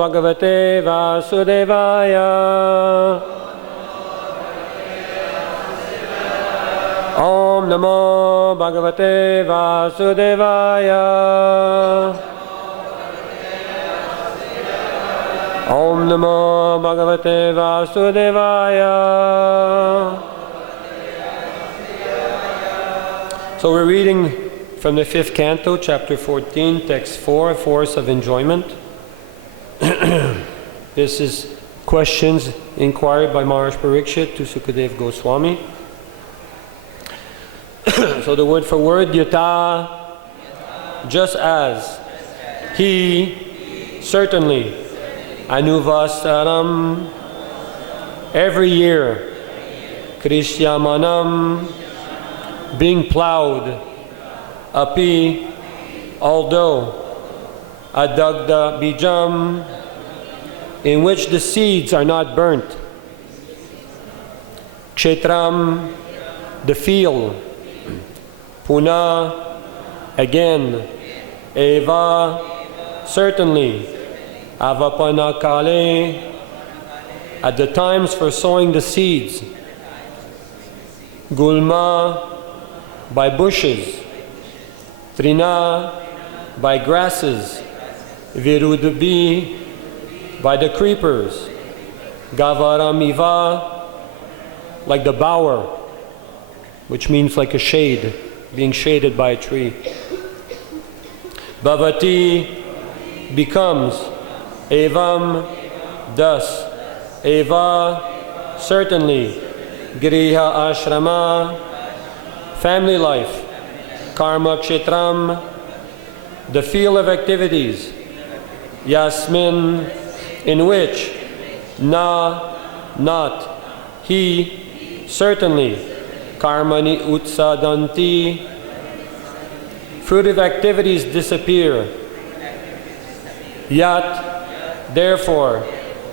Bhagavate Vasudevaya. Om Namo Bhagavate Vasudevaya. Om Namo Bhagavate Vasudevaya. So we're reading from the 5th canto, chapter 14, text 4, Force of Enjoyment. This is questions inquired by Maharaj Parikshit to Sukadeva Goswami. So the word for word, yata, just as, he, certainly, anuvasaram, every year, krishyamanam, being plowed, api, although, adagda bijam, in which the seeds are not burnt, kshetram, the field, puna, again, eva, certainly, avapanakale, at the times for sowing the seeds, gulma, by bushes, trina, by grasses, virudabhi, by the creepers, gavaramiva, like the bower, which means like a shade, being shaded by a tree. Bhavati, becomes, evam, thus, eva, certainly, griha ashrama, family life, karma kshetram, the field of activities, yasmin, in which, na, not, he, certainly, karmani utsadanti, fruitive activities disappear, yat, therefore,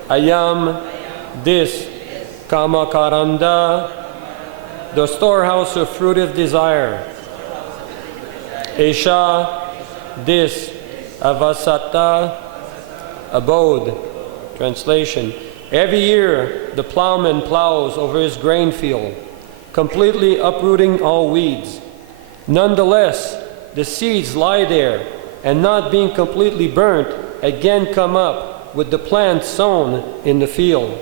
ayam, this, kamakaranda, the storehouse of fruitive desire, esha, this, avasata, abode. Translation: every year the plowman plows over his grain field, completely uprooting all weeds. Nonetheless, the seeds lie there, and not being completely burnt, again come up with the plants sown in the field.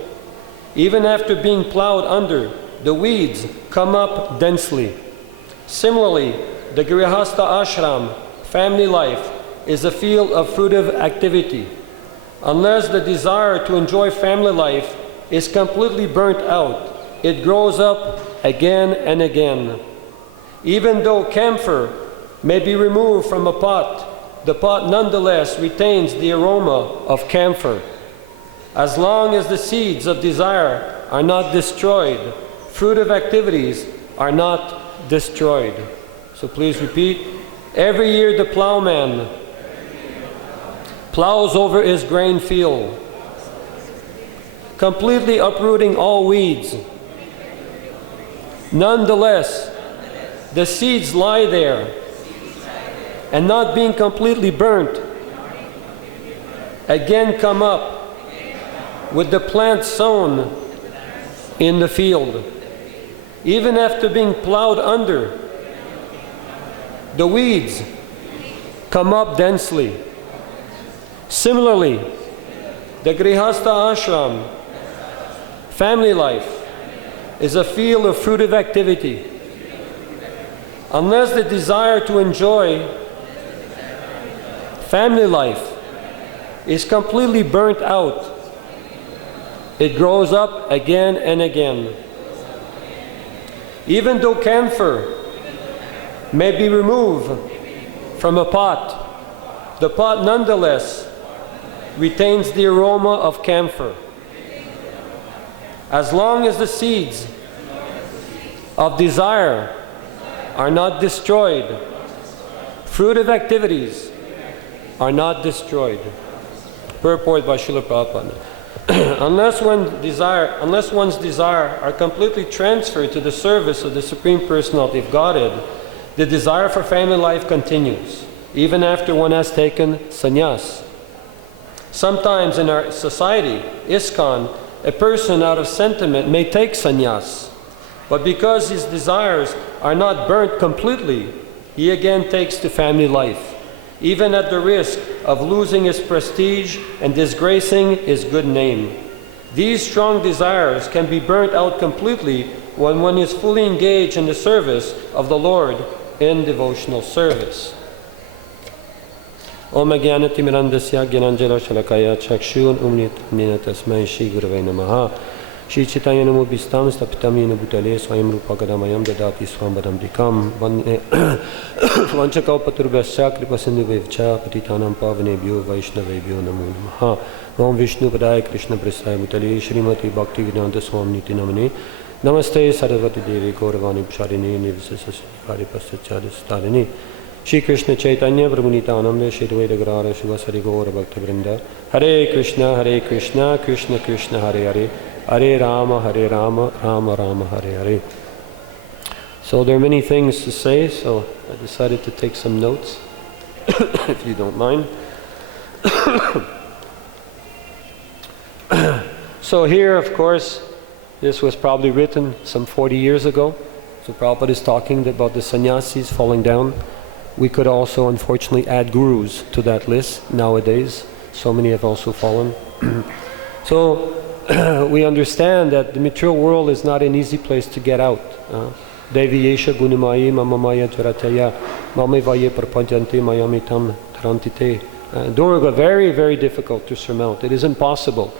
Even after being plowed under, the weeds come up densely. Similarly, the Grihastha ashram, family life, is a field of fruitive activity. Unless the desire to enjoy family life is completely burnt out, it grows up again and again. Even though camphor may be removed from a pot, the pot nonetheless retains the aroma of camphor. As long as the seeds of desire are not destroyed, fruitive activities are not destroyed. So please repeat. Every year the plowman plows over his grain field, completely uprooting all weeds. Nonetheless, the seeds lie there, and not being completely burnt, again come up with the plants sown in the field. Even after being plowed under, the weeds come up densely. Similarly, the Grihastha ashram, family life, is a field of fruitive activity. Unless the desire to enjoy family life is completely burnt out, it grows up again and again. Even though camphor may be removed from a pot, the pot nonetheless retains the aroma of camphor. As long as the seeds of desire are not destroyed, fruitive activities are not destroyed. Purport by Srila Prabhupada. Unless one's desire are completely transferred to the service of the Supreme Personality of Godhead, the desire for family life continues, even after one has taken sannyas. Sometimes in our society, ISKCON, a person out of sentiment may take sannyas, but because his desires are not burnt completely, he again takes to family life, even at the risk of losing his prestige and disgracing his good name. These strong desires can be burnt out completely when one is fully engaged in the service of the Lord in devotional service. Om Jnanatimirandasya Jnananjala Shalakaya Chakshun Umnitanina Tasmai Shri Gurave Namaha Shri Chaitanya Namo Bhistam Stapitam Yena Bhutale Swayam Rupa Kadamayam Dadati Swambadam Dikam Vanchakaupaturvasya Kripasindhuvevcha Patitanam Pavanebhyo Vaishnavebhyo Namo Namaha Om Vishnu Padaya Krishna Prasaya Bhutale Srimati Bhaktivedanta Swami Niti Namane Namaste Saraswati Devi Gauravani Psharini Nivasasya Paripasacharistharini Shri Krishna Chaitanya Prabhu Nityananda Shri Advaita Gadadhara Srivasadi Gaura Bhakta Vrinda Hare Krishna Krishna Krishna Hare Hare Hare Rama Rama Rama Hare Hare. So there are many things to say, so I decided to take some notes if you don't mind. So here, of course, this was probably written some 40 years ago. So Prabhupada is talking about the sannyasis falling down. We could also, unfortunately, add gurus to that list nowadays. So many have also fallen. So we understand that the material world is not an easy place to get out. Devi yesha gunamayi mamamaya dvarataya mamivaye prapajanti mayamitam tarantite. Durga, very, very difficult to surmount. It is impossible.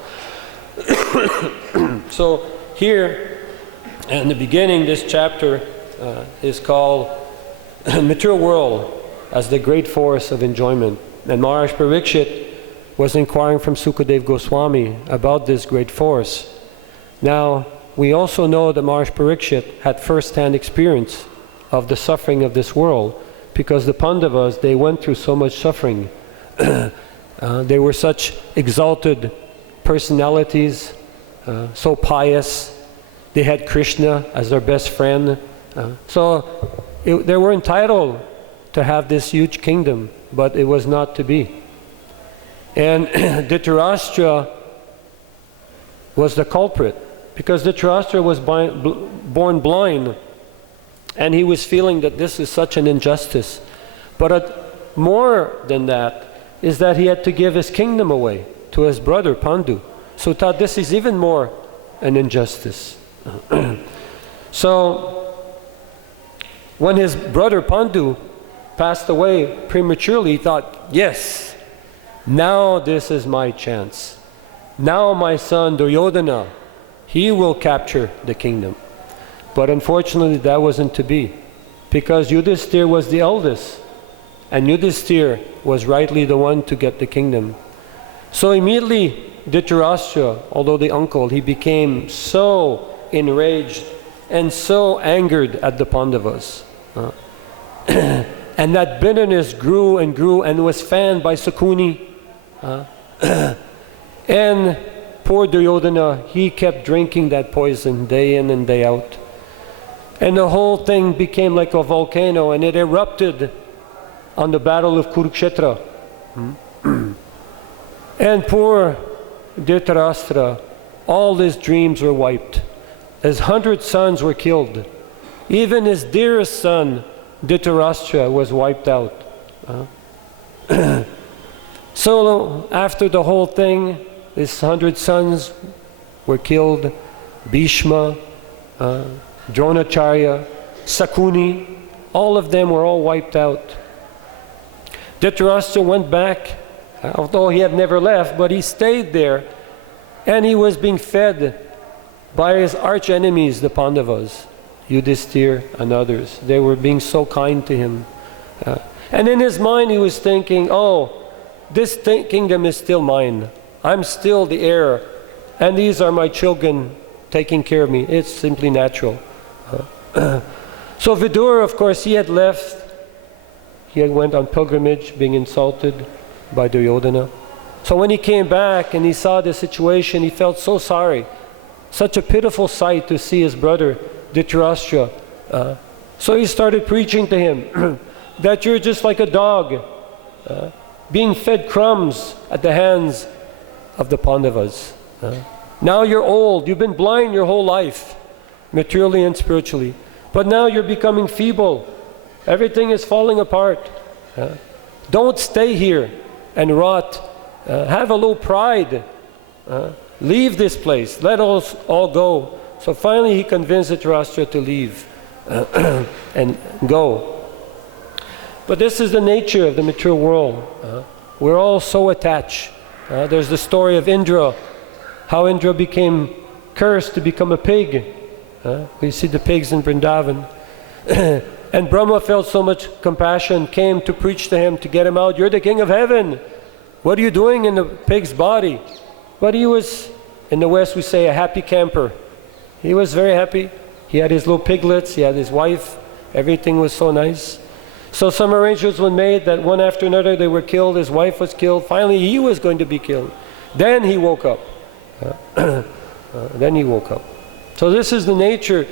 So here, in the beginning, this chapter is called Material World as the Great Force of Enjoyment. And Maharaj Parikshit was inquiring from Sukadev Goswami about this great force. Now, we also know that Maharaj Parikshit had first-hand experience of the suffering of this world, because the Pandavas, they went through so much suffering. They were such exalted personalities, so pious. They had Krishna as their best friend. They were entitled to have this huge kingdom, but it was not to be. And Dhritarashtra was the culprit, because Dhritarashtra was born blind, and he was feeling that this is such an injustice. But more than that is that he had to give his kingdom away to his brother Pandu. So thought this is even more an injustice. So when his brother Pandu passed away prematurely, he thought, yes, now this is my chance. Now my son Duryodhana, he will capture the kingdom. But unfortunately that wasn't to be, because Yudhisthira was the eldest, and Yudhisthira was rightly the one to get the kingdom. So immediately Dhritarashtra, although the uncle, he became so enraged and so angered at the Pandavas. And that bitterness grew and grew and was fanned by Sakuni. And poor Duryodhana, he kept drinking that poison day in and day out. And the whole thing became like a volcano, and it erupted on the battle of Kurukshetra. And poor Dhritarashtra, all his dreams were wiped. His 100 sons were killed. Even his dearest son, Dhritarashtra, was wiped out. So after the whole thing, his 100 sons were killed. Bhishma, Dronacharya, Sakuni, all of them were all wiped out. Dhritarashtra went back, although he had never left, but he stayed there, and he was being fed by his arch enemies, the Pandavas, Yudhisthira and others. They were being so kind to him. And in his mind he was thinking, oh, this kingdom is still mine. I'm still the heir, and these are my children taking care of me. It's simply natural. So Vidura, of course, he had left. He had went on pilgrimage, being insulted by Duryodhana. So when he came back and he saw the situation, he felt so sorry. Such a pitiful sight to see his brother Dhritarashtra. So he started preaching to him that you're just like a dog, being fed crumbs at the hands of the Pandavas. Now you're old, you've been blind your whole life, materially and spiritually. But now you're becoming feeble. Everything is falling apart. Don't stay here and rot. Have a little pride. Leave this place. Let us all go. So finally he convinced Dhritarashtra to leave and go. But this is the nature of the material world. We're all so attached. There's the story of Indra, how Indra became cursed to become a pig. We see the pigs in Vrindavan. And Brahma felt so much compassion, came to preach to him, to get him out. You're the king of heaven. What are you doing in the pig's body? But he was, in the West we say, a happy camper. He was very happy. He had his little piglets, he had his wife. Everything was so nice. So some arrangements were made that one after another they were killed. His wife was killed. Finally he was going to be killed. Then he woke up. Then he woke up. So this is the nature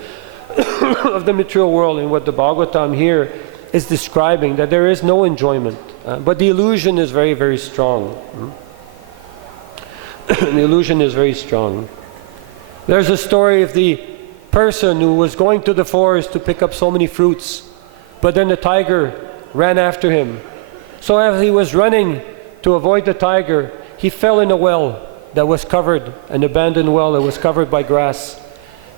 of the material world, and what the Bhagavatam here is describing, that there is no enjoyment. But the illusion is very, very strong. The illusion is very strong. There's a story of the person who was going to the forest to pick up so many fruits, but then the tiger ran after him. So as he was running to avoid the tiger, he fell in a well that was covered, an abandoned well that was covered by grass.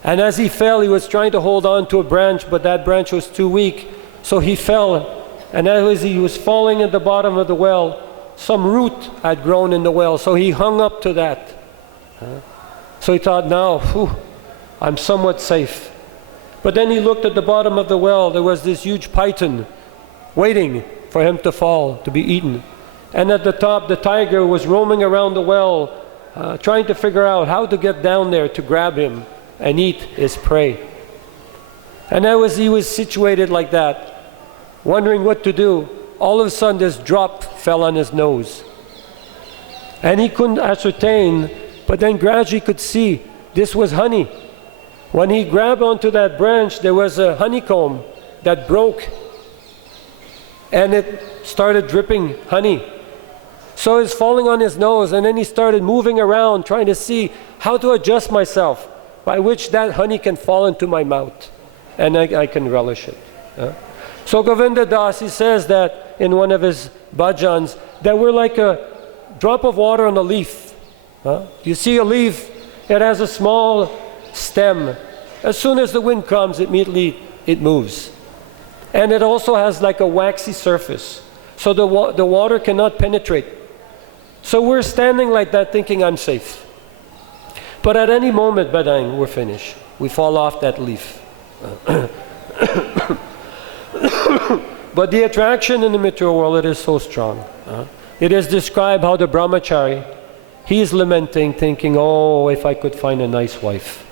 And as he fell, he was trying to hold on to a branch, but that branch was too weak. So he fell, and as he was falling at the bottom of the well, some root had grown in the well, so he hung up to that. So he thought, now, I'm somewhat safe. But then he looked at the bottom of the well. There was this huge python waiting for him to fall, to be eaten. And at the top, the tiger was roaming around the well, trying to figure out how to get down there to grab him and eat his prey. And as he was situated like that, wondering what to do, all of a sudden this drop fell on his nose. And he couldn't ascertain, but then gradually could see this was honey. When he grabbed onto that branch, there was a honeycomb that broke, and it started dripping honey. So it's falling on his nose, and then he started moving around, trying to see how to adjust myself, by which that honey can fall into my mouth, and I can relish it. So Govinda Das, he says that in one of his bhajans, that we're like a drop of water on a leaf. You see a leaf, it has a small stem. As soon as the wind comes, immediately it moves. And it also has like a waxy surface, so the water cannot penetrate. So we're standing like that thinking, I'm safe. But at any moment, badang, we're finished. We fall off that leaf. But the attraction in the material world, it is so strong. It is described how the brahmachari, he is lamenting, thinking, oh, if I could find a nice wife.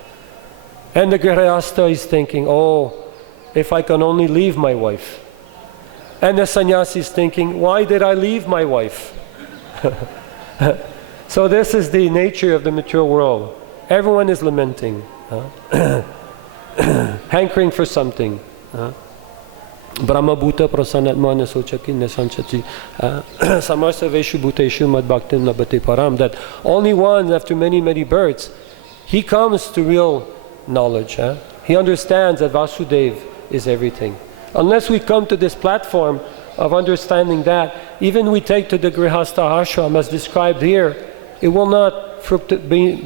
And the grihastha is thinking, oh, if I can only leave my wife. And the sannyasi is thinking, why did I leave my wife? So this is the nature of the material world. Everyone is lamenting, hankering for something. Brahma bhuta prasanatma nasochaki nasanchati samarsa veshu bhuteshu mad bhaktim labate param. That only one, after many, many births, he comes to real knowledge. He understands that Vasudeva is everything. Unless we come to this platform of understanding that, even we take to the grihastha ashram as described here, it will not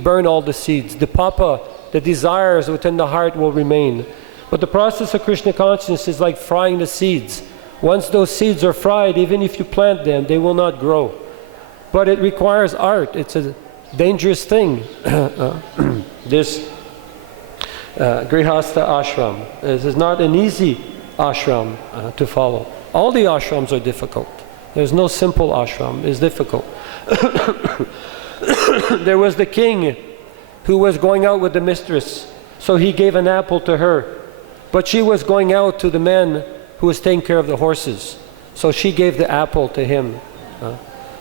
burn all the seeds. The papa, the desires within the heart will remain. But the process of Krishna consciousness is like frying the seeds. Once those seeds are fried, even if you plant them, they will not grow. But it requires art. It's a dangerous thing. This Grihastha ashram. This is not an easy ashram to follow. All the ashrams are difficult. There's no simple ashram. It's difficult. There was the king who was going out with the mistress. So he gave an apple to her. But she was going out to the man who was taking care of the horses. So she gave the apple to him.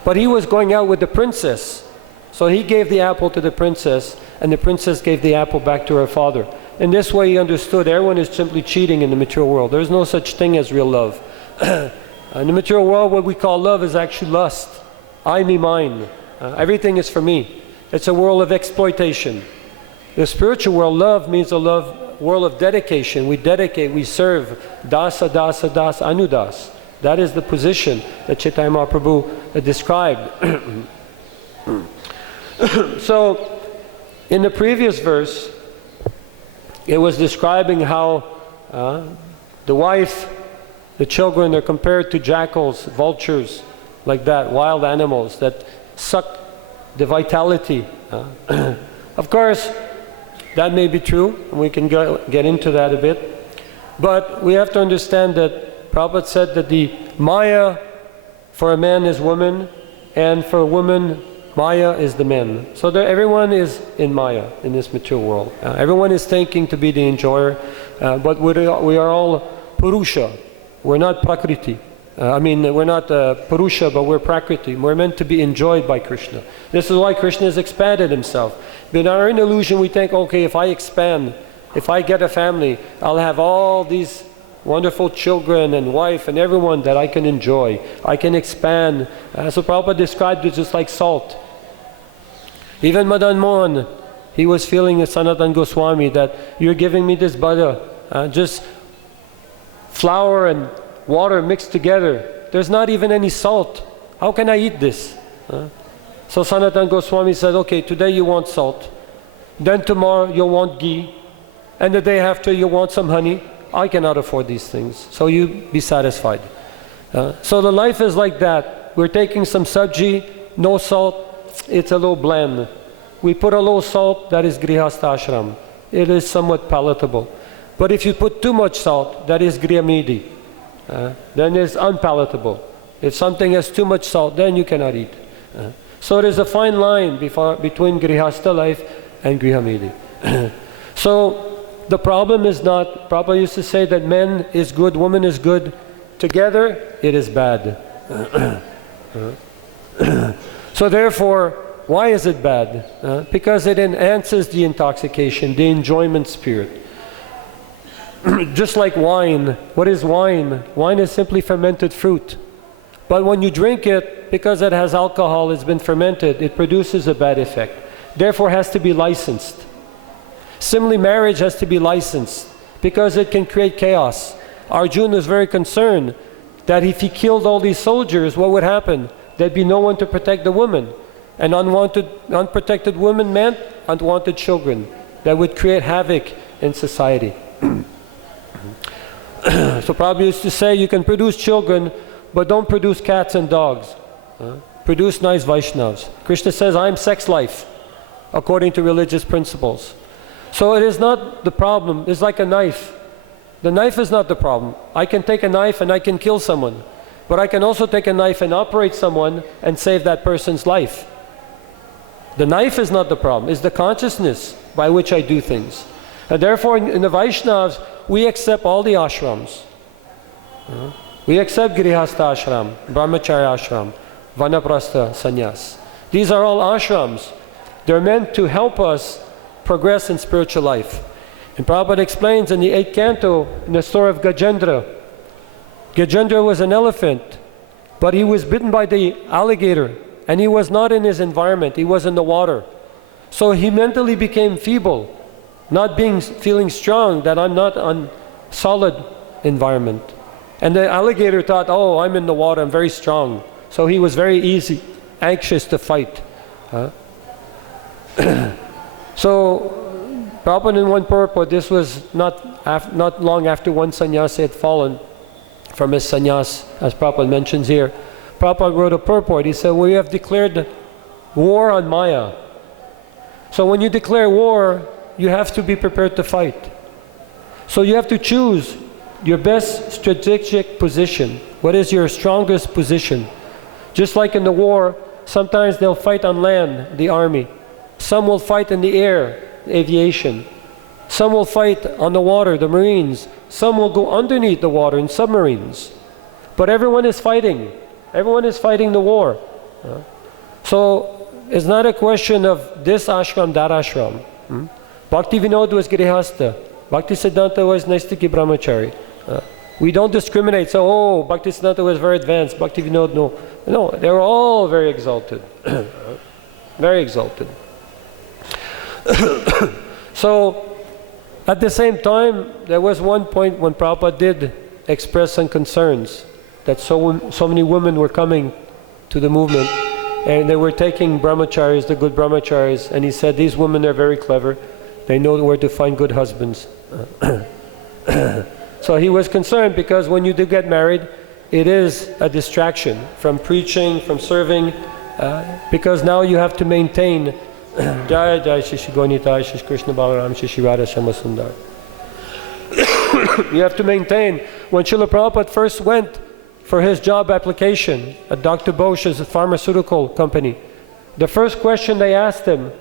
But he was going out with the princess. So he gave the apple to the princess, and the princess gave the apple back to her father. In this way he understood everyone is simply cheating in the material world. There's no such thing as real love. In the material world, what we call love is actually lust. I, me, mine. Everything is for me. It's a world of exploitation. The spiritual world, love means a world of dedication. We dedicate, we serve. Dasa, dasa, dasa, anudas. That is the position that Chaitanya Mahaprabhu described. So, in the previous verse, it was describing how the wife, the children are compared to jackals, vultures, like that, wild animals that suck the vitality. Of course, that may be true, and we can get into that a bit. But we have to understand that Prabhupada said that the Maya for a man is woman, and for a woman, Maya is the man. So everyone is in Maya, in this material world. Everyone is thinking to be the enjoyer, but we are all Purusha. We're not Prakriti. We're not Purusha, but we're Prakriti. We're meant to be enjoyed by Krishna. This is why Krishna has expanded himself. But in our illusion, we think, okay, if I expand, if I get a family, I'll have all these wonderful children and wife and everyone that I can enjoy. I can expand. So Prabhupada described it just like salt. Even Madan Mohan, he was feeling a Sanatan Goswami that you're giving me this butter, just flour and water mixed together. There's not even any salt. How can I eat this? So Sanatan Goswami said, okay, today you want salt. Then tomorrow you'll want ghee. And the day after you want some honey. I cannot afford these things. So you be satisfied. So the life is like that. We're taking some sabji, no salt. It's a little bland. We put a little salt, that is grihastha ashram. It is somewhat palatable. But if you put too much salt, that is griyamidi. Then it's unpalatable. If something has too much salt, then you cannot eat. So there's a fine line between grihastha life and griyamidi. So the problem is not, Prabhupada used to say that man is good, woman is good. Together, it is bad. So therefore, why is it bad? Because it enhances the intoxication, the enjoyment spirit. Just like wine. What is wine? Wine is simply fermented fruit. But when you drink it, because it has alcohol, it's been fermented, it produces a bad effect. Therefore, it has to be licensed. Similarly, marriage has to be licensed because it can create chaos. Arjuna was very concerned that if he killed all these soldiers, what would happen? There'd be no one to protect the woman. And unprotected women meant unwanted children that would create havoc in society. So Prabhu used to say, you can produce children, but don't produce cats and dogs. Produce nice Vaishnavas. Krishna says, I'm sex life, according to religious principles. So it is not the problem, it's like a knife. The knife is not the problem. I can take a knife and I can kill someone. But I can also take a knife and operate someone and save that person's life. The knife is not the problem, it's the consciousness by which I do things. And therefore in the Vaishnavas, we accept all the ashrams. We accept Grihastha ashram, Brahmacharya ashram, Vanaprastha sannyas. These are all ashrams. They're meant to help us progress in spiritual life. And Prabhupada explains in the 8th canto, in the story of Gajendra. Gajendra was an elephant, but he was bitten by the alligator, and he was not in his environment, he was in the water. So he mentally became feeble, not feeling strong, that I'm not on solid environment. And the alligator thought, oh, I'm in the water, I'm very strong. So he was very anxious to fight. So Prabhupada in one purport, this was not long after one sannyasi had fallen from his sannyas, as Prabhupada mentions here. Prabhupada wrote a purport. He said, we have declared war on Maya. So when you declare war, you have to be prepared to fight. So you have to choose your best strategic position. What is your strongest position? Just like in the war, sometimes they'll fight on land, the army. Some will fight in the air, aviation. Some will fight on the water, the marines. Some will go underneath the water in submarines. But everyone is fighting. Everyone is fighting the war. So it's not a question of this ashram, that ashram. Bhakti Vinod was Grihastha. Bhakti Siddhanta was Naistiki Brahmachari. We don't discriminate. So, oh, Bhakti Siddhanta was very advanced. Bhakti Vinod, no. No, they were all very exalted. Very exalted. So, at the same time, there was one point when Prabhupada did express some concerns that so many women were coming to the movement, and they were taking brahmacharis, the good brahmacharis, and he said, these women are very clever. They know where to find good husbands. So he was concerned because when you do get married, it is a distraction from preaching, from serving, because now you have to maintain Jai Jai Shishi Gonita, Shish Krishna Balaram, Shishi Radha Shama Sundar. You have to maintain. When Srila Prabhupada first went for his job application at Dr. Bosch's pharmaceutical company, the first question they asked him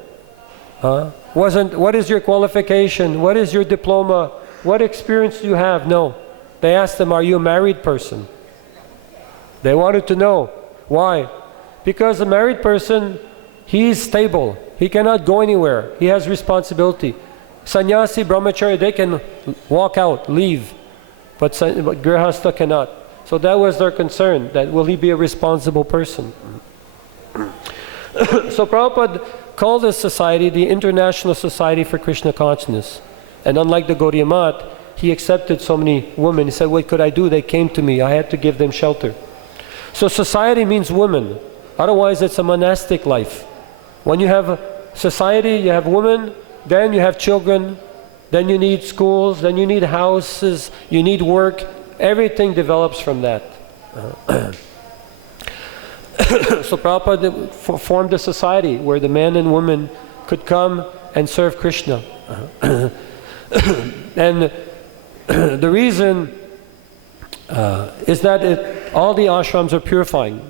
wasn't, what is your qualification? What is your diploma? What experience do you have? No. They asked him, are you a married person? They wanted to know. Why? Because a married person, he's stable. He cannot go anywhere. He has responsibility. Sannyasi, brahmachari, they can walk out, leave. But Grihastha cannot. So that was their concern, that will he be a responsible person? So Prabhupada called this society the International Society for Krishna Consciousness. And unlike the Gaudiya Math, he accepted so many women. He said, what could I do? They came to me. I had to give them shelter. So society means women. Otherwise, it's a monastic life. When you have society, you have women, then you have children, then you need schools, then you need houses, you need work. Everything develops from that. So Prabhupada formed a society where the men and women could come and serve Krishna. And the reason is that all the ashrams are purifying.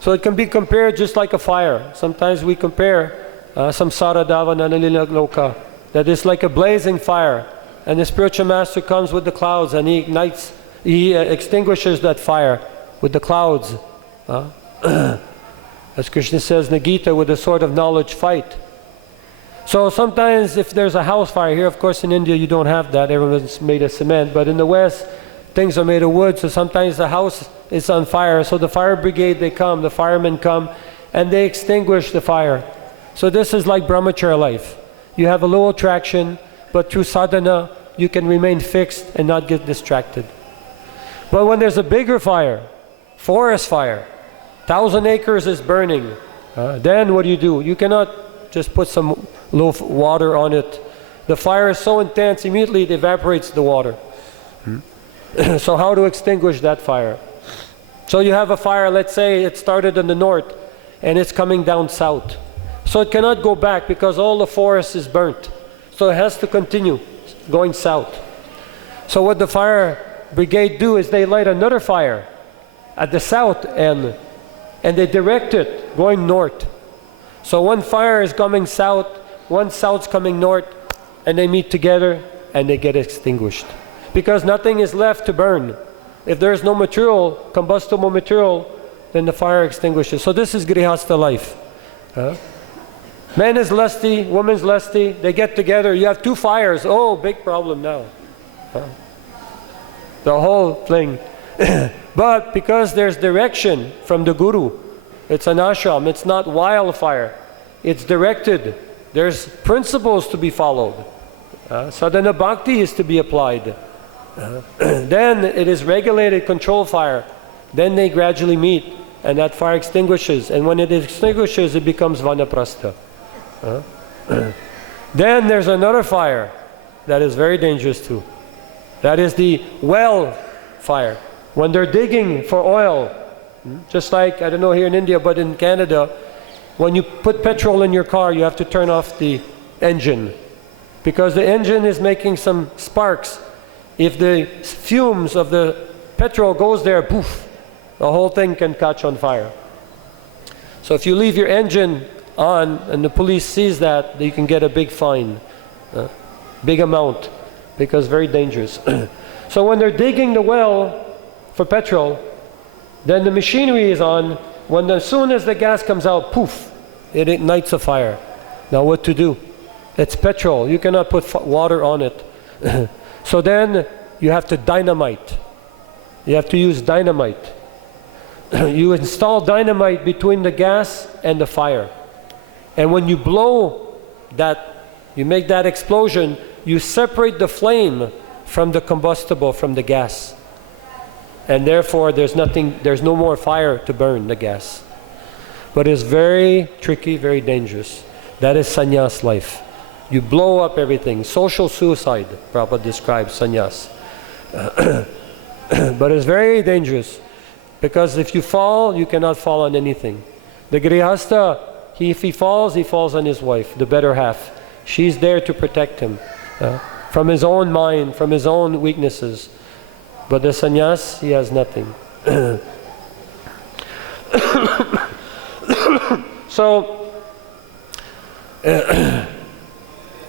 So it can be compared just like a fire. Sometimes we compare samsara davana nalila loka, that is like a blazing fire, and the spiritual master comes with the clouds and he ignites, he extinguishes that fire with the clouds. As Krishna says in the Gita, with the sword of knowledge fight. So sometimes if there's a house fire here, of course in India you don't have that, everyone's made of cement, but in the West things are made of wood, so sometimes the house is on fire, so the fire brigade, they come, the firemen come, and they extinguish the fire. So this is like brahmacharya life. You have a low attraction, but through sadhana you can remain fixed and not get distracted. But when there's a bigger fire, forest fire, 1,000 acres is burning, then what do? You cannot just put some low water on it. The fire is so intense, immediately it evaporates the water. So how to extinguish that fire? So you have a fire, let's say it started in the north and it's coming down south. So it cannot go back because all the forest is burnt. So it has to continue going south. So what the fire brigade do is they light another fire at the south end and they direct it going north. So one fire is coming south, one south's coming north, and they meet together and they get extinguished. Because nothing is left to burn. If there is no material, combustible material, then the fire extinguishes. So this is Grihastha life. Man is lusty, woman's lusty, they get together, you have two fires, oh, big problem now. The whole thing. But because there's direction from the Guru, it's an ashram, it's not wildfire, it's directed. There's principles to be followed. Sadhana bhakti is to be applied. Then it is regulated control fire. Then they gradually meet and that fire extinguishes, and when it extinguishes it becomes vanaprastha. Then there's another fire that is very dangerous too. That is the well fire. When they're digging for oil, just like, I don't know here in India, but in Canada, when you put petrol in your car, you have to turn off the engine because the engine is making some sparks. If the fumes of the petrol goes there, poof, the whole thing can catch on fire. So if you leave your engine on and the police sees that, you can get a big fine, big amount, because very dangerous. So when they're digging the well for petrol, then the machinery is on. As soon as the gas comes out, poof, it ignites a fire. Now what to do? It's petrol, you cannot put water on it. So then you have to dynamite. You have to use dynamite you install dynamite between the gas and the fire. And when you blow that, you make that explosion, you separate the flame from the combustible, from the gas. And therefore there's no more fire to burn the gas. But it's very tricky, very dangerous. That is sannyas life. You blow up everything. Social suicide, Prabhupada describes sannyas. But it's very dangerous, because if you fall, you cannot fall on anything. The grihastha, if he falls on his wife, the better half. She's there to protect him from his own mind, from his own weaknesses. But the sannyas, he has nothing. So,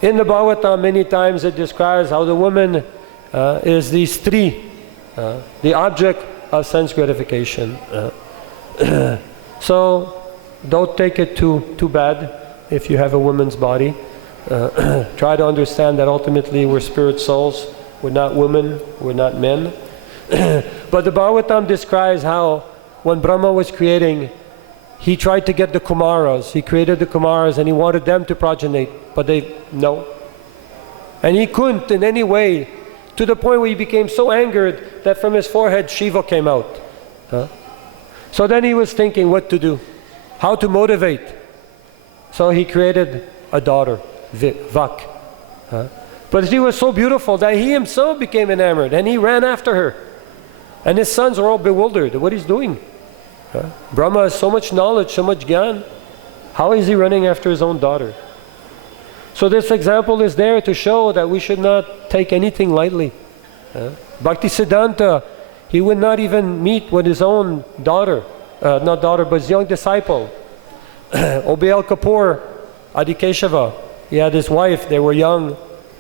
in the Bhagavatam, many times it describes how the woman is the stri, the object of sense gratification. So, don't take it too bad if you have a woman's body. Try to understand that ultimately we're spirit souls. We're not women, we're not men. But the Bhagavatam describes how when Brahma was creating, he tried to get the Kumaras. He created the Kumaras and he wanted them to progenate, but no. And he couldn't in any way, to the point where he became so angered that from his forehead Shiva came out. So then he was thinking what to do, how to motivate. So he created a daughter, Vak. But she was so beautiful that he himself became enamored and he ran after her. And his sons were all bewildered at what he's doing. Brahma has so much knowledge, so much gyan. How is he running after his own daughter? So this example is there to show that we should not take anything lightly. Bhaktisiddhanta, he would not even meet with his own daughter, not daughter, but his young disciple. Obayal Kapoor, Adikeshava, he had his wife, they were young.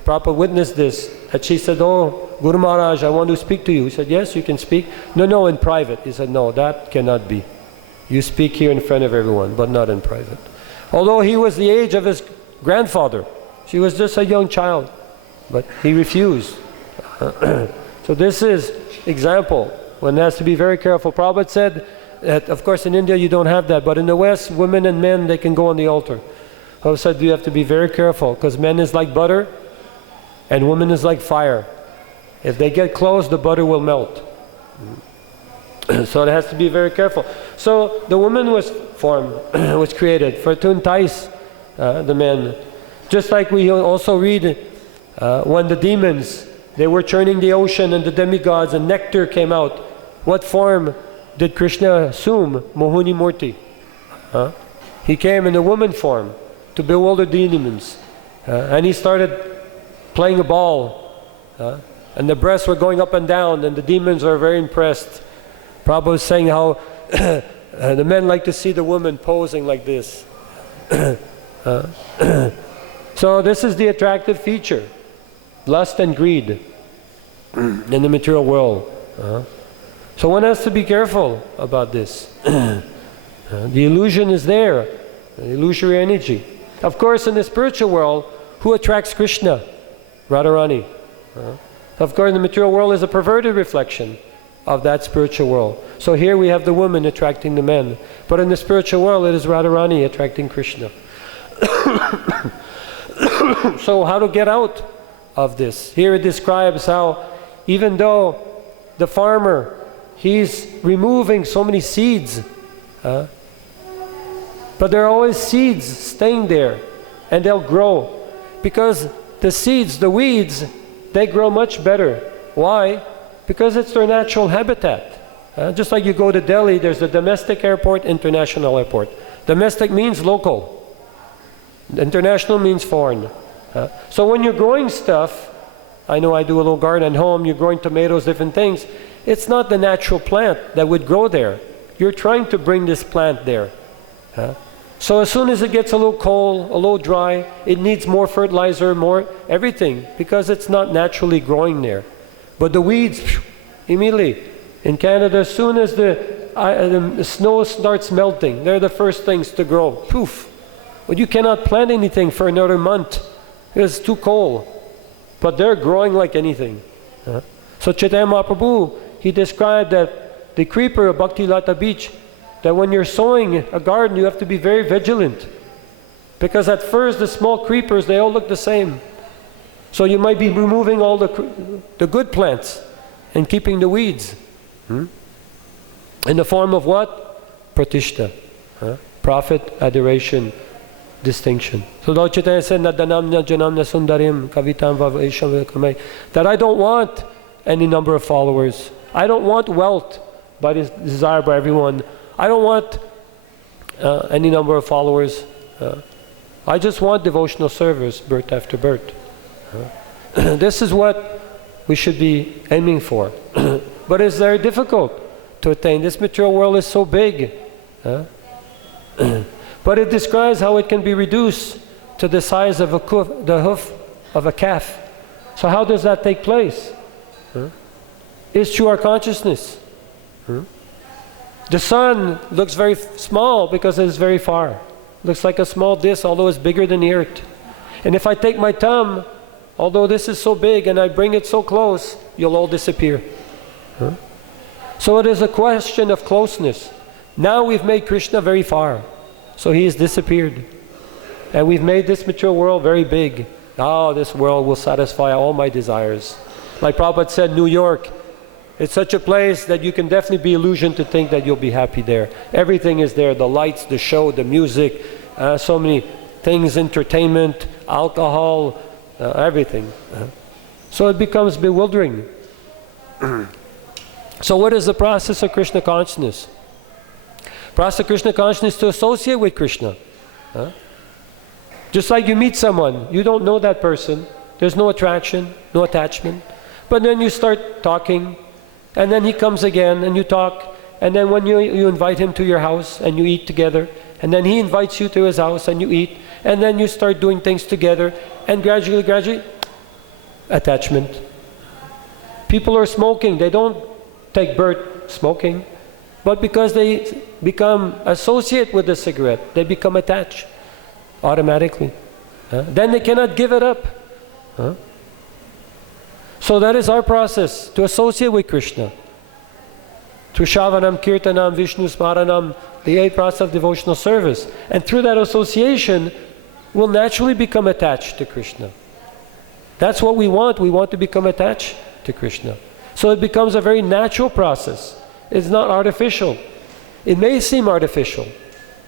Prabhupada witnessed this. And she said, "Oh, Guru Maharaj, I want to speak to you." He said, "Yes, you can speak." "No, in private." He said, "No, that cannot be. You speak here in front of everyone, but not in private." Although he was the age of his grandfather. She was just a young child. But he refused. So this is example. One has to be very careful. Prabhupada said that, of course in India you don't have that, but in the West, women and men, they can go on the altar. Prabhupada said you have to be very careful, because men is like butter, and woman is like fire. If they get close, the butter will melt. So it has to be very careful. So the woman was formed, was created for to entice the men. Just like we also read when the demons, they were churning the ocean and the demigods and nectar came out. What form did Krishna assume? Mohini Murti. He came in the woman form to bewilder the demons. And he started playing a ball, and the breasts were going up and down, and the demons were very impressed. Prabhupada was saying how the men like to see the woman posing like this. So this is the attractive feature, lust and greed in the material world. So one has to be careful about this. The illusion is there, the illusory energy. Of course, in the spiritual world, who attracts Krishna? Radharani. Of course, the material world is a perverted reflection of that spiritual world. So here we have the woman attracting the men. But in the spiritual world, it is Radharani attracting Krishna. So how to get out of this? Here it describes how even though the farmer, he's removing so many seeds, but there are always seeds staying there, and they'll grow. Because the seeds, the weeds, they grow much better. Why? Because it's their natural habitat. Just like you go to Delhi, there's the domestic airport, international airport. Domestic means local. International means foreign. So when you're growing stuff, I know I do a little garden at home, you're growing tomatoes, different things. It's not the natural plant that would grow there. You're trying to bring this plant there. So as soon as it gets a little cold, a little dry, it needs more fertilizer, more everything, because it's not naturally growing there. But the weeds, immediately. In Canada, as soon as the snow starts melting, they're the first things to grow. Poof. But you cannot plant anything for another month. It's too cold. But they're growing like anything. So Chaitanya Mahaprabhu, he described that the creeper of Bhakti Lata Beach, that when you're sowing a garden, you have to be very vigilant. Because at first, the small creepers, they all look the same. So you might be removing all the good plants and keeping the weeds. In the form of what? Pratishta. Profit, adoration, distinction. So Lord Chaitanya said, Nadanamna Janamna Sundarim Kavitam Vavaisham Kamai, that I don't want any number of followers. I don't want wealth by this desire by everyone. I don't want any number of followers. I just want devotional service, birth after birth. This is what we should be aiming for. But it's very difficult to attain. This material world is so big. But it describes how it can be reduced to the size of the hoof of a calf. So how does that take place? It's through our consciousness. The sun looks very small because it is very far. Looks like a small disc, although it's bigger than the earth. And if I take my thumb, although this is so big, and I bring it so close, you'll all disappear. So it is a question of closeness. Now we've made Krishna very far, so he has disappeared. And we've made this material world very big. Oh, this world will satisfy all my desires. Like Prabhupada said, New York, it's such a place that you can definitely be illusioned to think that you'll be happy there. Everything is there, the lights, the show, the music, so many things, entertainment, alcohol, everything. So it becomes bewildering. So what is the process of Krishna consciousness? Process of Krishna consciousness to associate with Krishna. Just like you meet someone, you don't know that person, there's no attraction, no attachment. But then you start talking, and then he comes again and you talk, and then when you invite him to your house and you eat together, and then he invites you to his house and you eat, and then you start doing things together, and gradually, attachment. People are smoking, they don't take birth smoking, but because they become associate with the cigarette, they become attached automatically. Then they cannot give it up. So that is our process, to associate with Krishna. Through Shravanam, Kirtanam, Vishnu Smaranam, the 8 process of devotional service. And through that association, we'll naturally become attached to Krishna. That's what we want to become attached to Krishna. So it becomes a very natural process. It's not artificial. It may seem artificial,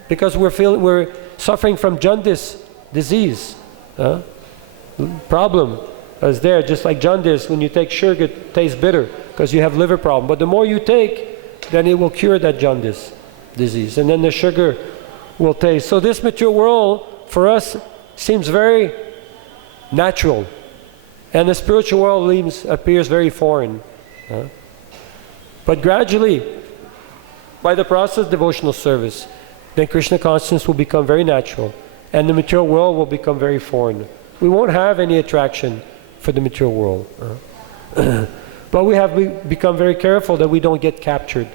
because we're suffering from jaundice disease. Problem is there, just like jaundice, when you take sugar, it tastes bitter because you have liver problem. But the more you take, then it will cure that jaundice disease, and then the sugar will taste. So this material world for us seems very natural, and the spiritual world appears very foreign. But gradually, by the process of devotional service, then Krishna consciousness will become very natural, and the material world will become very foreign. We won't have any attraction for the material world. But we have become very careful that we don't get captured.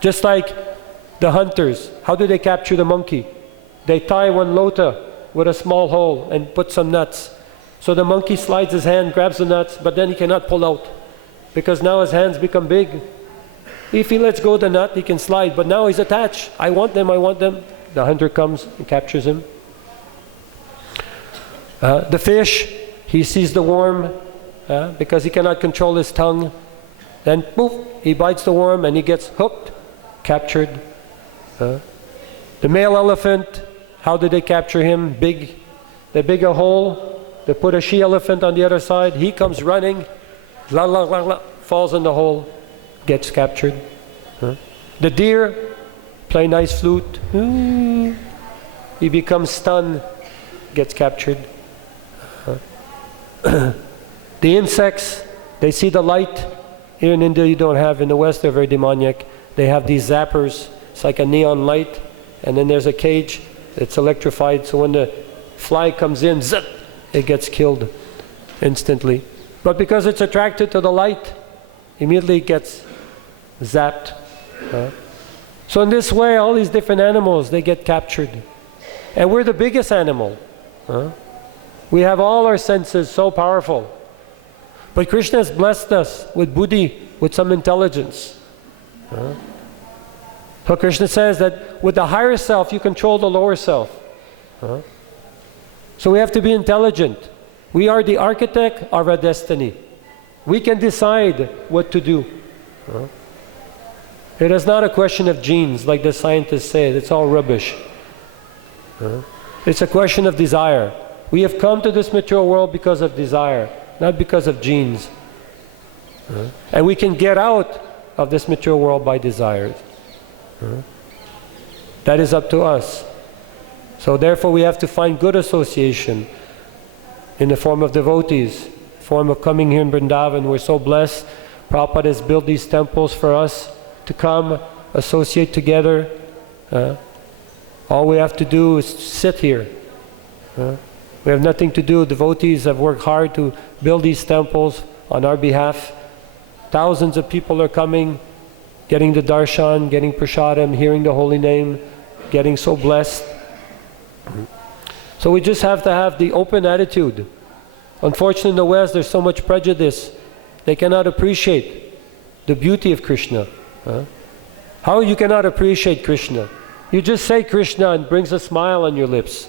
Just like the hunters, how do they capture the monkey? They tie one lota with a small hole and put some nuts. So the monkey slides his hand, grabs the nuts, but then he cannot pull out, because now his hands become big. If he lets go of the nut, he can slide, but now he's attached. I want them. The hunter comes and captures him. The fish, he sees the worm, because he cannot control his tongue. Then poof, he bites the worm and he gets hooked, captured. The male elephant, how did they capture him? They dig a hole, they put a she-elephant on the other side, he comes running, falls in the hole, gets captured. The deer, play nice flute, he becomes stunned, gets captured. The insects, they see the light. Here in India you don't have, in the West they're very demoniac. They have these zappers, it's like a neon light, and then there's a cage that's electrified, so when the fly comes in, zip, it gets killed instantly. But because it's attracted to the light, immediately it gets zapped. So in this way, all these different animals, they get captured. And we're the biggest animal. We have all our senses so powerful. But Krishna has blessed us with buddhi, with some intelligence. So Krishna says that with the higher self, you control the lower self. So we have to be intelligent. We are the architect of our destiny. We can decide what to do. It is not a question of genes, like the scientists say. It's all rubbish. It's a question of desire. We have come to this material world because of desire, not because of genes. And we can get out of this material world by desires. That is up to us. So therefore we have to find good association in the form of devotees, form of coming here in Vrindavan. We're so blessed. Prabhupada has built these temples for us to come, associate together. All we have to do is sit here. We have nothing to do. Devotees have worked hard to build these temples on our behalf. Thousands of people are coming, getting the darshan, getting prasadam, hearing the holy name, getting so blessed. So we just have to have the open attitude. Unfortunately in the West there's so much prejudice. They cannot appreciate the beauty of Krishna. How you cannot appreciate Krishna? You just say Krishna and it brings a smile on your lips.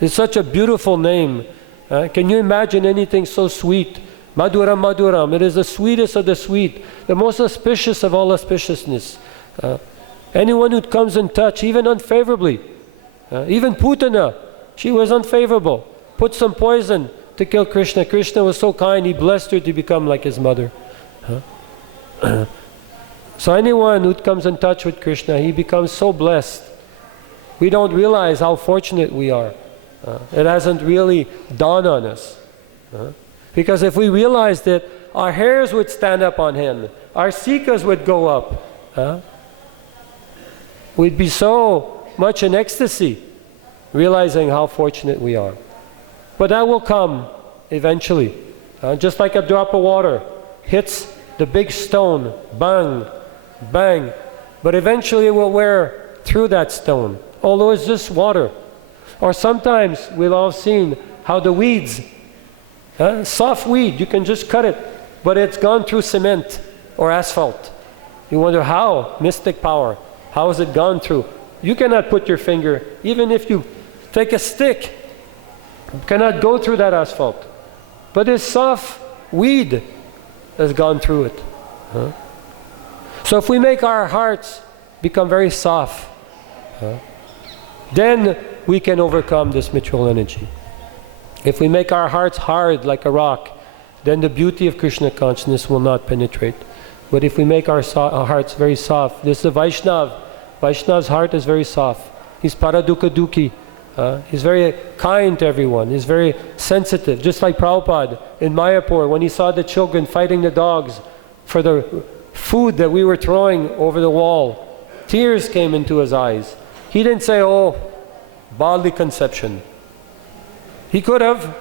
It's such a beautiful name. Can you imagine anything so sweet? Madhuram Madhuram. It is the sweetest of the sweet, the most auspicious of all auspiciousness. Anyone who comes in touch, even unfavorably, even Putana, she was unfavorable. Put some poison to kill Krishna. Krishna was so kind, he blessed her to become like his mother. So anyone who comes in touch with Krishna, he becomes so blessed. We don't realize how fortunate we are. It hasn't really dawned on us. Because if we realized it, our hairs would stand up on him. Our sikas would go up. We'd be so much in ecstasy, realizing how fortunate we are. But that will come eventually. Just like a drop of water hits the big stone, bang, bang. But eventually it will wear through that stone, although it's just water. Or sometimes we've all seen how the weeds, soft weed, you can just cut it, but it's gone through cement or asphalt. You wonder how, mystic power, how has it gone through? You cannot put your finger, even if you take a stick, you cannot go through that asphalt. But this soft weed has gone through it. So if we make our hearts become very soft, then we can overcome this material energy. If we make our hearts hard like a rock, then the beauty of Krishna consciousness will not penetrate. But if we make our hearts very soft, this is a Vaishnava. Vaishnava's heart is very soft. He's paradukha dukhi. He's very kind to everyone. He's very sensitive. Just like Prabhupada in Mayapur, when he saw the children fighting the dogs for the food that we were throwing over the wall, tears came into his eyes. He didn't say, oh, bodily conception. He could have.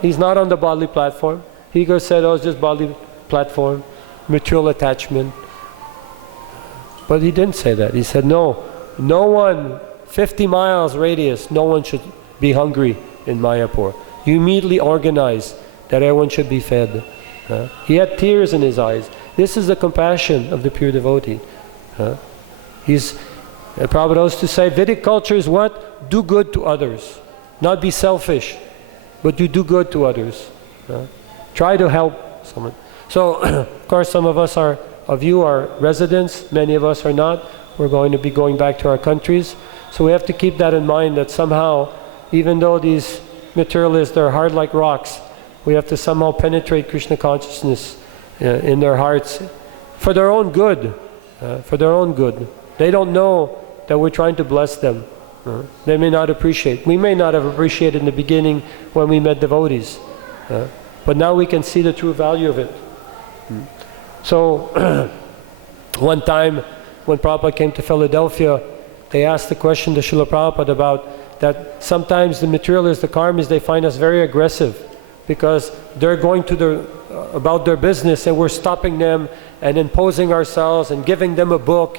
He's not on the bodily platform. He could have said, oh, it's just bodily platform, material attachment. But he didn't say that. He said, no, no one, 50 miles radius, no one should be hungry in Mayapur. You immediately organize that everyone should be fed. He had tears in his eyes. This is the compassion of the pure devotee. Prabhupada used to say, Vedic culture is what? Do good to others. Not be selfish, but you do good to others. Try to help someone. So, of course, some of you are residents, many of us are not. We're going to be going back to our countries. So we have to keep that in mind, that somehow, even though these materialists are hard like rocks, we have to somehow penetrate Krishna consciousness in their hearts for their own good. For their own good. They don't know that we're trying to bless them. They may not appreciate. We may not have appreciated in the beginning when we met devotees. But now we can see the true value of it. So, one time when Prabhupada came to Philadelphia, they asked the question to Srila Prabhupada about that sometimes the materialists, the karmis, they find us very aggressive because they're going to about their business and we're stopping them and imposing ourselves and giving them a book.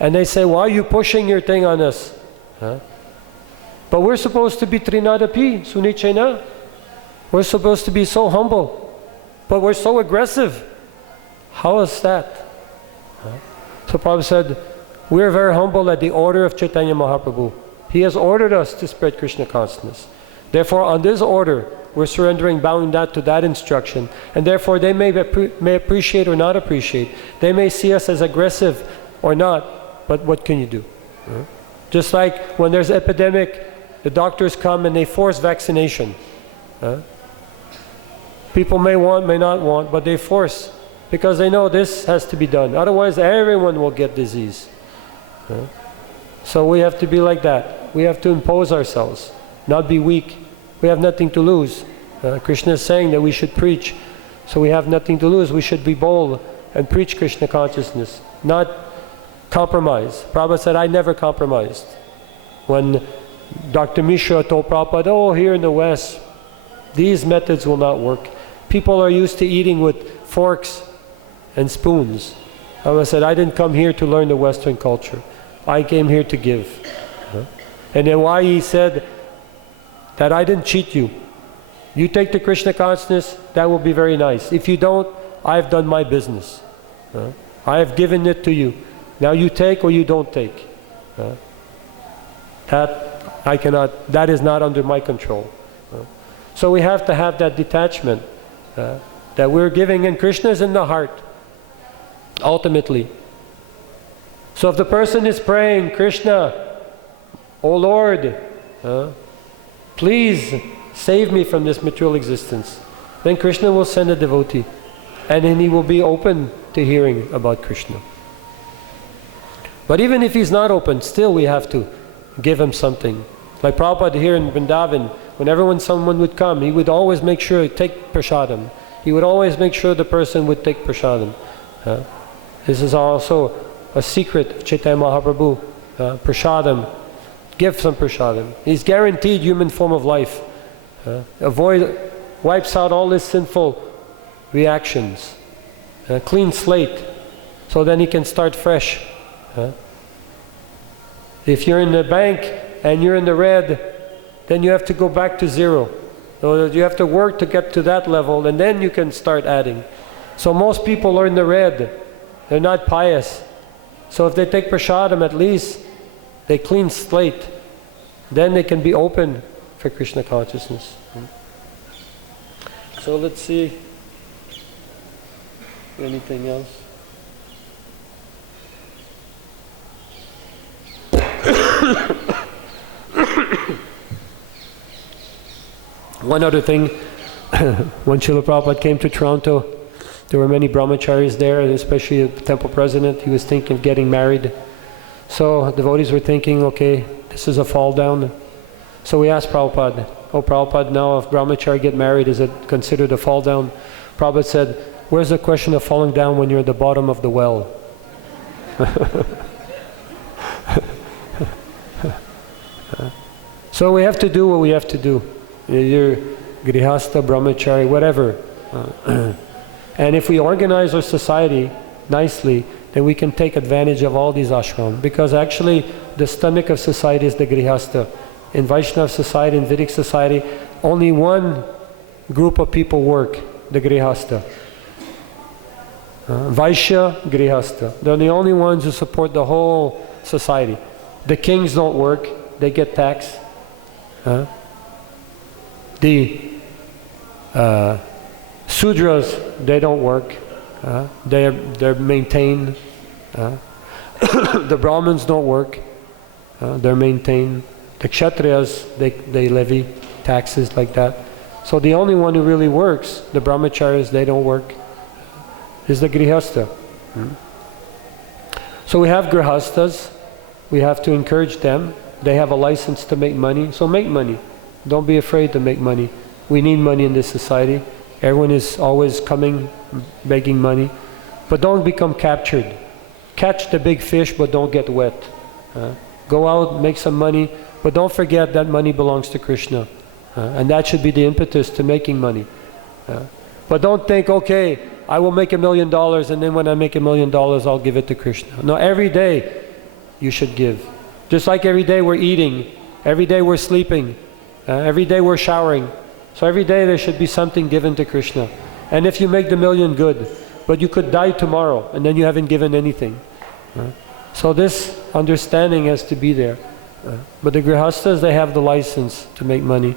And they say, why are you pushing your thing on us? But we're supposed to be Trinadapi, Sunichena. We're supposed to be so humble, but we're so aggressive. How is that? So Prabhupada said, we are very humble at the order of Chaitanya Mahaprabhu. He has ordered us to spread Krishna consciousness. Therefore, on this order, we're surrendering, bowing down to that instruction. And therefore, they may appreciate or not appreciate. They may see us as aggressive or not, but what can you do? Just like when there's epidemic, the doctors come and they force vaccination. People may want, may not want, but they force, because they know this has to be done. Otherwise, everyone will get disease. So we have to be like that. We have to impose ourselves, not be weak. We have nothing to lose. Krishna is saying that we should preach, so we have nothing to lose. We should be bold and preach Krishna consciousness, not compromise. Prabhupada said, I never compromised. When Dr. Mishra told Prabhupada, oh, here in the West, these methods will not work. People are used to eating with forks and spoons. Prabhupada said, I didn't come here to learn the Western culture. I came here to give. And then why he said that I didn't cheat you. You take the Krishna consciousness, that will be very nice. If you don't, I've done my business. I have given it to you. Now you take or you don't take. That I cannot, that is not under my control. So we have to have that detachment that we're giving, and Krishna is in the heart, ultimately. So if the person is praying, Krishna, O Lord, please save me from this material existence, then Krishna will send a devotee, and then he will be open to hearing about Krishna. But even if he's not open, still we have to give him something. Like Prabhupada here in Vrindavan, whenever someone would come, he would always make sure to take prasadam. He would always make sure the person would take prasadam. This is also a secret of Chaitanya Mahaprabhu. Prasadam. Give some prasadam. He's guaranteed human form of life. Wipes out all his sinful reactions. Clean slate. So then he can start fresh. If you're in the bank and you're in the red, then you have to go back to zero. So you have to work to get to that level, and then you can start adding. So most people are in the red. They're not pious. So if they take prasadam, at least they clean slate. Then they can be open for Krishna consciousness. So let's see. Anything else? One other thing, when Srila Prabhupada came to Toronto, there were many brahmacharis there, especially the temple president. He was thinking of getting married. So devotees were thinking, okay, this is a fall down. So we asked Prabhupada, oh Prabhupada, now if brahmachari get married, is it considered a fall down? Prabhupada said, where's the question of falling down when you're at the bottom of the well? So we have to do what we have to do. You're grihastha, brahmachari, whatever. And if we organize our society nicely, then we can take advantage of all these ashrams. Because actually, the stomach of society is the grihastha. In Vaishnava society, in Vedic society, only one group of people work, the grihastha. Vaishya, grihastha. They're the only ones who support the whole society. The kings don't work, they get taxed. The Sudras, they don't work. They're maintained. The Brahmins don't work. They're maintained. The Kshatriyas, they levy taxes like that. So the only one who really works, the brahmacharis, they don't work, is the grihastha. So we have grihasthas. We have to encourage them. They have a license to make money, so make money. Don't be afraid to make money. We need money in this society. Everyone is always coming, begging money. But don't become captured. Catch the big fish, but don't get wet. Go out, make some money, but don't forget that money belongs to Krishna. And that should be the impetus to making money. But don't think, okay, I will make $1 million, and then when I make $1 million, I'll give it to Krishna. No, every day you should give. Just like every day we're eating, every day we're sleeping, every day we're showering. So every day there should be something given to Krishna. And if you make the $1 million, good. But you could die tomorrow and then you haven't given anything. So this understanding has to be there. But the Grihastas, they have the license to make money.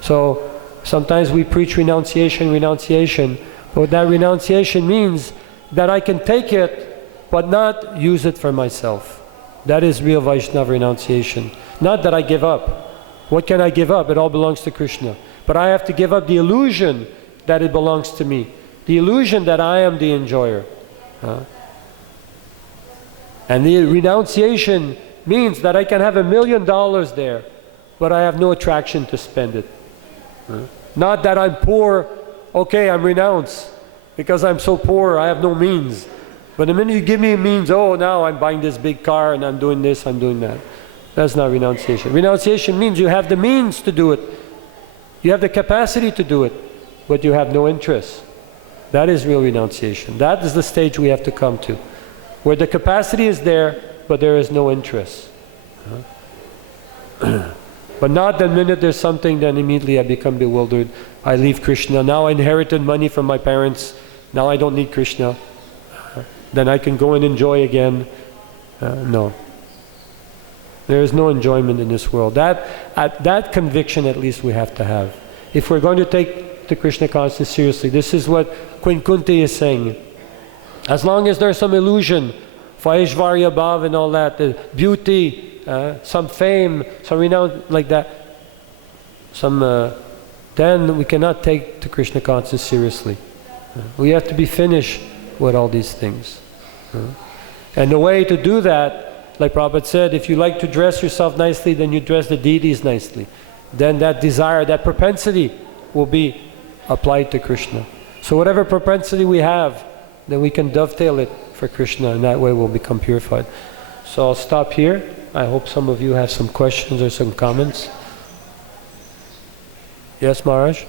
So sometimes we preach renunciation, but that renunciation means that I can take it, but not use it for myself. That is real Vaishnava renunciation. Not that I give up. What can I give up? It all belongs to Krishna. But I have to give up the illusion that it belongs to me. The illusion that I am the enjoyer. And the renunciation means that I can have $1 million there, but I have no attraction to spend it. Not that I'm poor, okay, I'm renounced. Because I'm so poor, I have no means. But the minute you give me means, oh, now I'm buying this big car and I'm doing this, I'm doing that. That's not renunciation. Renunciation means you have the means to do it. You have the capacity to do it, but you have no interest. That is real renunciation. That is the stage we have to come to, where the capacity is there, but there is no interest. But not the minute there's something, then immediately I become bewildered. I leave Krishna. Now I inherited money from my parents. Now I don't need Krishna. Then I can go and enjoy again. No. There is no enjoyment in this world. That conviction at least we have to have. If we're going to take the Krishna consciousness seriously, this is what Queen Kunti is saying. As long as there's some illusion, Vaishvarya Bhav and all that, the beauty, some fame, some renown like that, then we cannot take the Krishna consciousness seriously. We have to be finished with all these things. And the way to do that, like Prabhupada said, if you like to dress yourself nicely, then you dress the deities nicely. Then that desire, that propensity will be applied to Krishna. So whatever propensity we have, then we can dovetail it for Krishna, and that way we'll become purified. So I'll stop here. I hope some of you have some questions or some comments. Yes, Maharaj?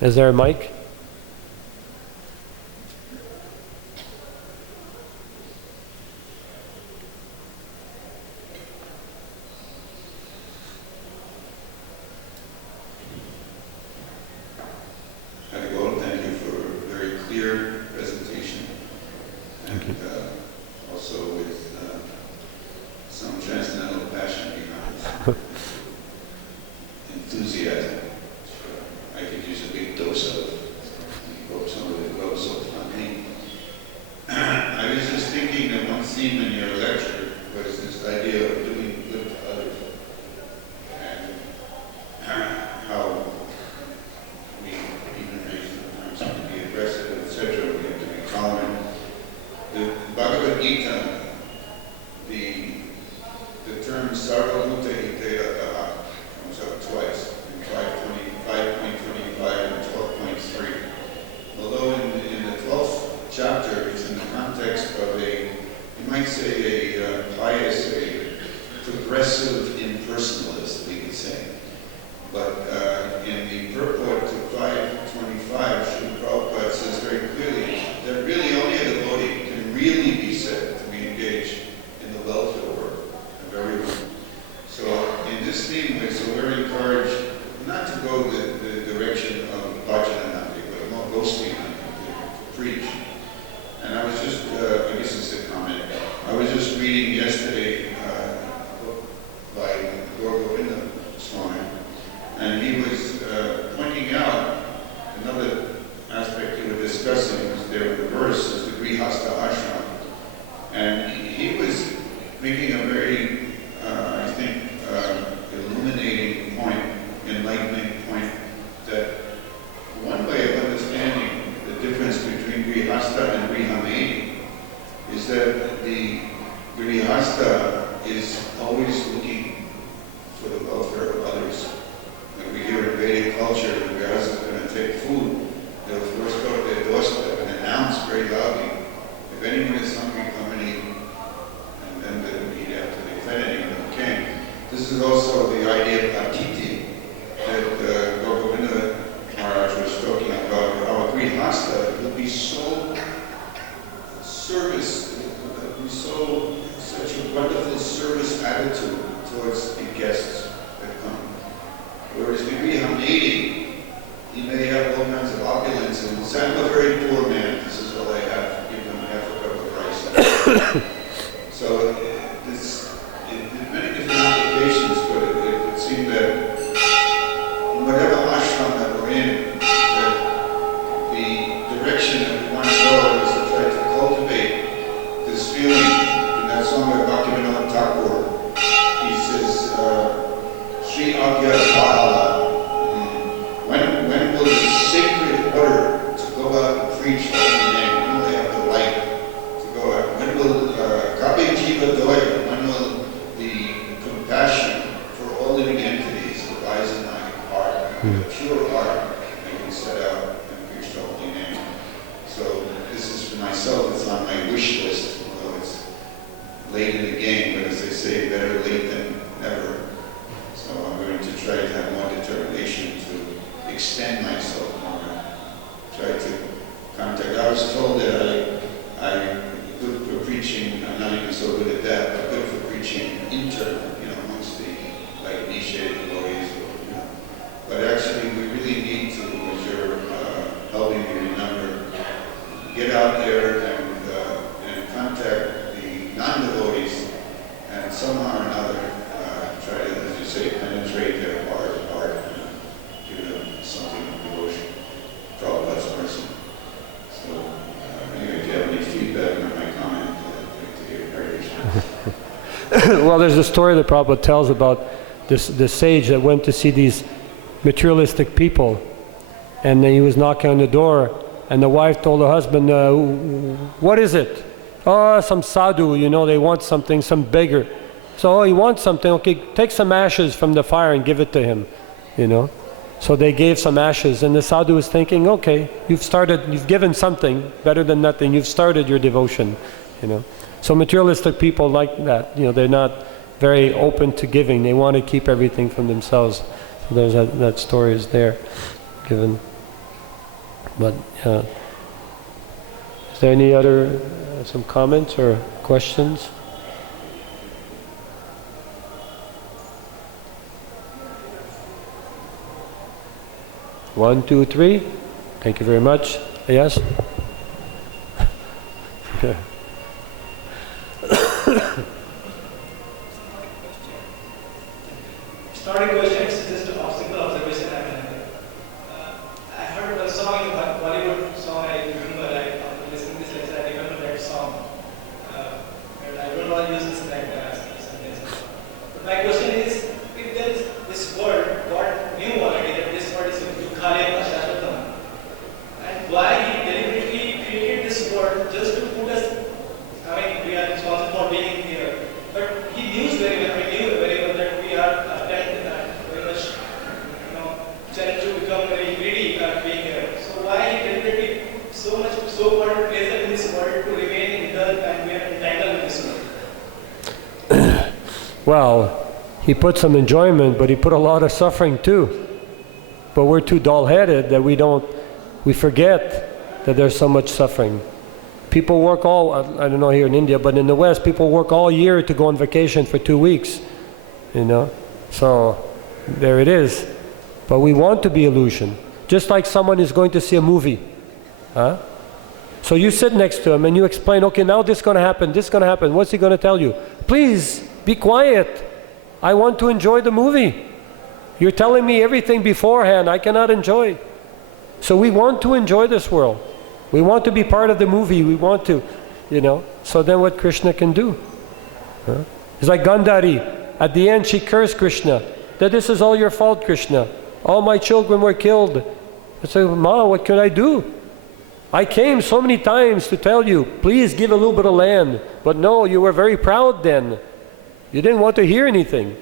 Is there a mic? pure art we can set out and preach the holy name. So this is for myself, it's on my wish list, although it's late in the game, but as they say, better late than never. So I'm going to try to have more determination to extend myself more. Try to contact. I was told that I'm good for preaching, I'm not even so good at that, but good for preaching internal, amongst the, like, niche devotees, But actually, we really need to, as you're helping me remember, get out there and contact the non-devotees and somehow or another try to, as you say, penetrate their heart and give them something of devotion. Prabhupada's person. So, anyway, if you have any feedback on my comment, I'd like to hear. Well, there's a story that Prabhupada tells about this sage that went to see these materialistic people, and then he was knocking on the door, and the wife told the husband, what is it? Oh, some sadhu, they want something, some beggar. So, oh, he wants something, okay, take some ashes from the fire and give it to him, So they gave some ashes, and the sadhu was thinking, okay, you've given something, better than nothing, you've started your devotion, So materialistic people like that, they're not very open to giving, they want to keep everything from themselves. So there's that story is there, given. But is there any other, some comments or questions? One, two, three. Thank you very much. Yes? Starting question is just an obstacle observation I'm having. I heard one song in Bollywood song, I remember, after listening to this lecture, I remember that song. But I don't want to use this like something. But my question is, if there is this word, God knew already that this word is Dukkhale Ashashvatam, and why He deliberately created this word just to put us, we are responsible for being here. But He knew very well that we are very much, trying to become very greedy being here. So why He deliberately so called pleasure in this world to remain in the and we are entangled in this world? Well, He put some enjoyment, but He put a lot of suffering too. But we're too dull-headed that we forget that there's so much suffering. People work I don't know here in India, but in the West, people work all year to go on vacation for 2 weeks, So, there it is. But we want to be illusion. Just like someone is going to see a movie. So you sit next to him and you explain, okay, now this is going to happen, this is going to happen. What's he going to tell you? Please, be quiet. I want to enjoy the movie. You're telling me everything beforehand. I cannot enjoy. So we want to enjoy this world. We want to be part of the movie. We want to, So then what Krishna can do? It's like Gandhari. At the end, she cursed Krishna. That this is all your fault, Krishna. All my children were killed. I said, Ma, what could I do? I came so many times to tell you, please give a little bit of land. But no, you were very proud then. You didn't want to hear anything.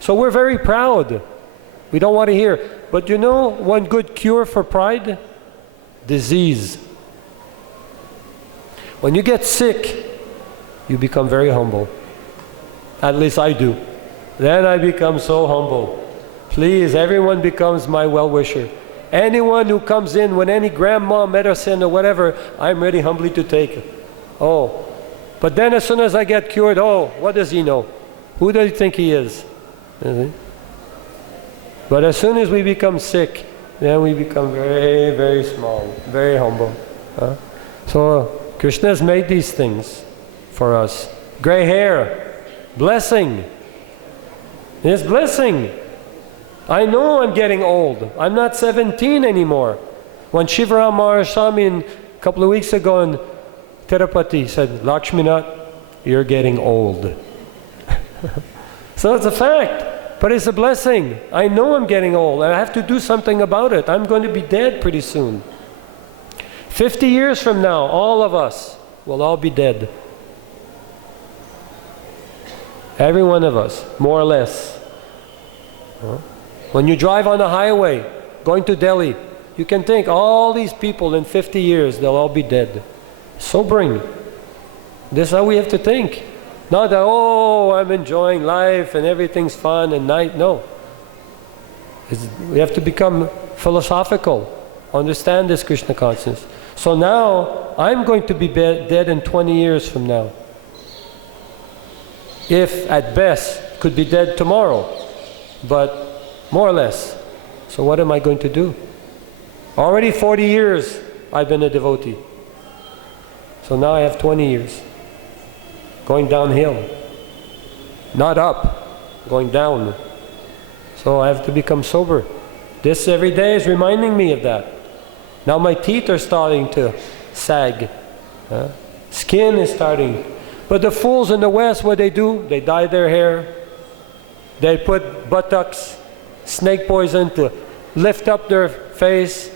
So we're very proud. We don't want to hear. But one good cure for pride? Disease. When you get sick, you become very humble. At least I do. Then I become so humble. Please, everyone becomes my well-wisher. Anyone who comes in with any grandma medicine or whatever, I'm ready humbly to take it. Oh. But then as soon as I get cured, what does he know? Who does he think he is? But as soon as we become sick, then we become very, very small, very humble. So Krishna has made these things for us. Gray hair, blessing. It's blessing. I know I'm getting old. I'm not 17 anymore. When Shivaram Maharaj a couple of weeks ago in Tirupati said, Laxminath, you're getting old. So it's a fact, but it's a blessing. I know I'm getting old. I have to do something about it. I'm going to be dead pretty soon. 50 years from now, all of us will all be dead. Every one of us, more or less. When you drive on the highway, going to Delhi, you can think all these people in 50 years, they'll all be dead. Sobering. This is how we have to think. Not that, oh, I'm enjoying life and everything's fun and night. No. We have to become philosophical. Understand this Krishna consciousness. So now, I'm going to be dead in 20 years from now. If, at best, could be dead tomorrow. But more or less. So what am I going to do? Already 40 years I've been a devotee. So now I have 20 years. Going downhill. Not up, going down. So I have to become sober. This every day is reminding me of that. Now my teeth are starting to sag. Skin is starting. But the fools in the West, what they do? They dye their hair. They put buttocks, snake poison to lift up their face.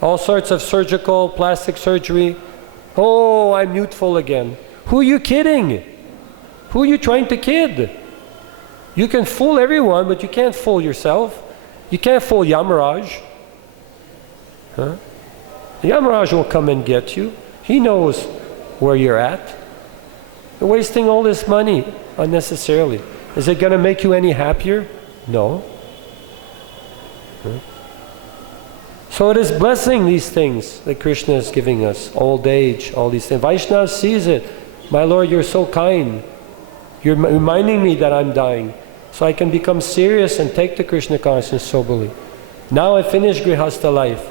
All sorts of surgical, plastic surgery. Oh, I'm youthful again. Who are you kidding? Who are you trying to kid? You can fool everyone, but you can't fool yourself. You can't fool Yamaraj. Yamaraj will come and get you. He knows where you're at. You're wasting all this money unnecessarily. Is it going to make you any happier? No. So it is blessing these things that Krishna is giving us. Old age, all these things. Vaishnava sees it. My Lord, you're so kind. You're reminding me that I'm dying. So I can become serious and take the Krishna consciousness soberly. Now I finished Grihastha life.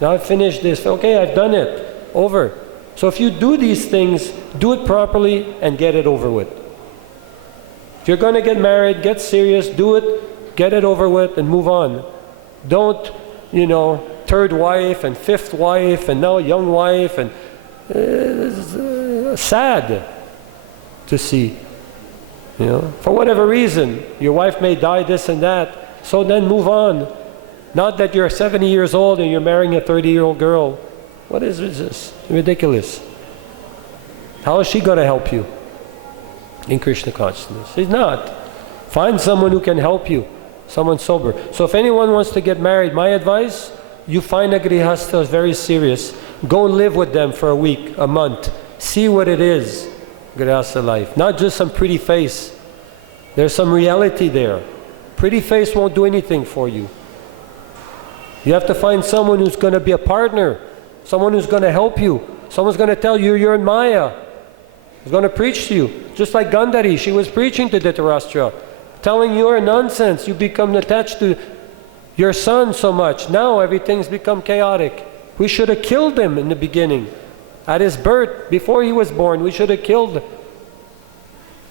Now I finished this. Okay, I've done it. Over. So if you do these things, do it properly and get it over with. If you're going to get married, get serious, do it, get it over with and move on. Don't, third wife and fifth wife and now young wife and sad to see. For whatever reason, your wife may die, this and that, so then move on. Not that you're 70 years old and you're marrying a 30-year-old girl. What is this? Ridiculous. How is she going to help you in Krishna consciousness? She's not. Find someone who can help you, someone sober. So if anyone wants to get married, my advice, you find a grihastha who's very serious. Go and live with them for a week, a month. See what it is, grihastha life. Not just some pretty face. There's some reality there. Pretty face won't do anything for you. You have to find someone who's going to be a partner, someone who's going to help you, someone's going to tell you you're in Maya, who's going to preach to you. Just like Gandhari, she was preaching to Dhritarashtra, telling you're nonsense, you become attached to your son so much. Now everything's become chaotic. We should have killed him in the beginning. At his birth, before he was born, we should have killed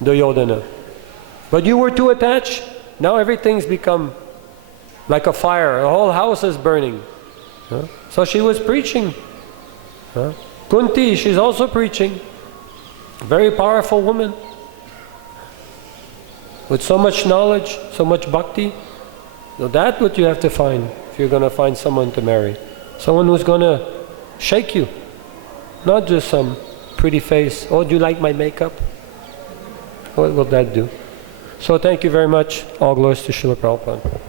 Duryodhana. But you were too attached. Now everything's become like a fire. The whole house is burning. So she was preaching. Kunti, she's also preaching. Very powerful woman. With so much knowledge, so much bhakti. So that's what you have to find if you're going to find someone to marry. Someone who's going to shake you. Not just some pretty face. Oh, do you like my makeup? What will that do? So thank you very much. All glories to Srila Prabhupada.